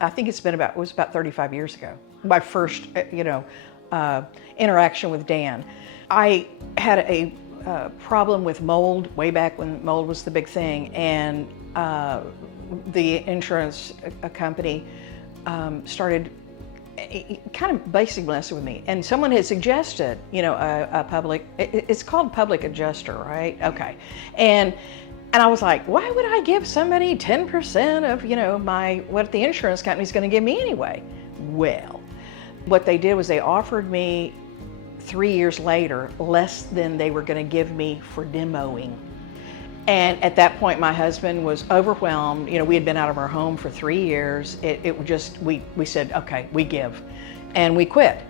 I think it was about 35 years ago, my first, interaction with Dan. I had a problem with mold way back when mold was the big thing, and the insurance company started kind of basically messing with me. And someone had suggested, it's called public adjuster, right? Okay. And I was like, why would I give somebody 10% of, what the insurance company's going to give me anyway? Well, what they did was they offered me 3 years later less than they were going to give me for demoing. And at that point, my husband was overwhelmed. We had been out of our home for 3 years. We said, okay, we give, and we quit.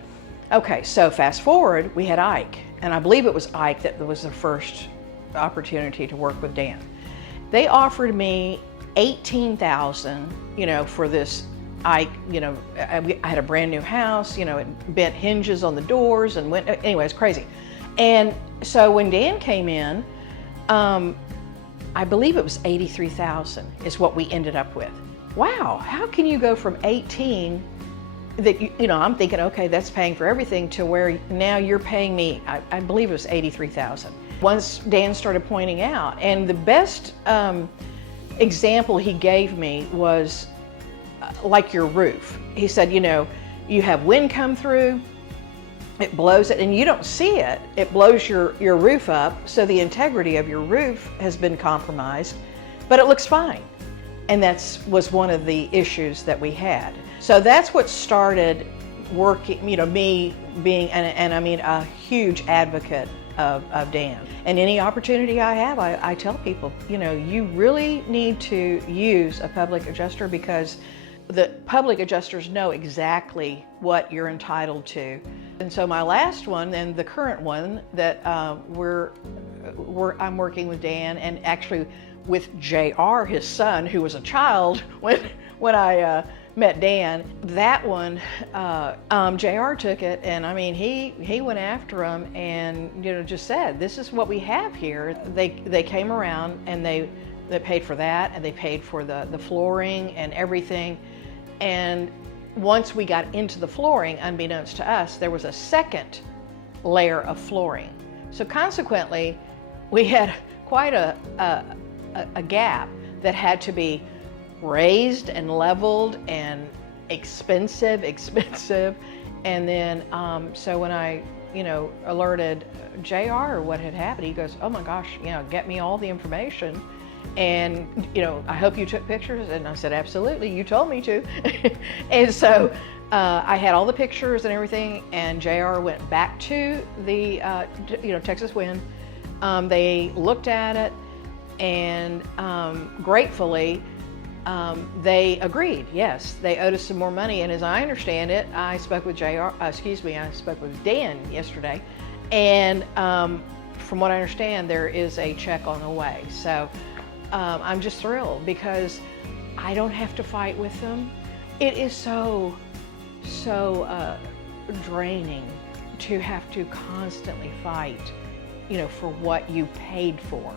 Okay, so fast forward, we had Ike, and I believe it was Ike that was the first opportunity to work with Dan. They offered me $18,000, for this Ike. I had a brand new house. It bent hinges on the doors and went. Anyway, it's crazy. And so when Dan came in, I believe it was $83,000 is what we ended up with. Wow, how can you go from 18 that I'm thinking, okay, that's paying for everything, to where now you're paying me, I believe it was $83,000. Once Dan started pointing out, and the best example he gave me was like your roof. He said, you have wind come through, it blows it, and you don't see it. It blows your roof up, so the integrity of your roof has been compromised, but it looks fine. And that was one of the issues that we had. So that's what started working, me being, and I mean, a huge advocate of Dan. And any opportunity I have, I tell people, you really need to use a public adjuster, because the public adjusters know exactly what you're entitled to. And so my last one, and the current one that I'm working with Dan, and actually with JR, his son, who was a child when I met Dan. That one, JR took it, and I mean, he went after him, and just said, this is what we have here. They came around, and they paid for that, and they paid for the flooring and everything. And once we got into the flooring, unbeknownst to us, there was a second layer of flooring. So consequently, we had quite a gap that had to be raised and leveled, and expensive. And then, so when I, alerted JR what had happened, he goes, oh my gosh, get me all the information. And, I hope you took pictures. And I said, absolutely, you told me to. And so I had all the pictures and everything, and JR went back to the, Texas Wind. They looked at it, and gratefully, they agreed. Yes, they owed us some more money. And as I understand it, I spoke with Dan yesterday. And from what I understand, there is a check on the way. So I'm just thrilled, because I don't have to fight with them. It is so draining to have to constantly fight, for what you paid for.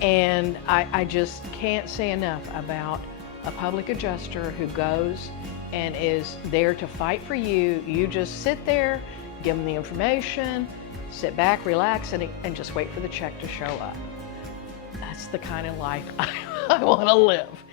And I just can't say enough about a public adjuster who goes and is there to fight for you. You just sit there, give them the information, sit back, relax, and just wait for the check to show up. That's the kind of life I want to live.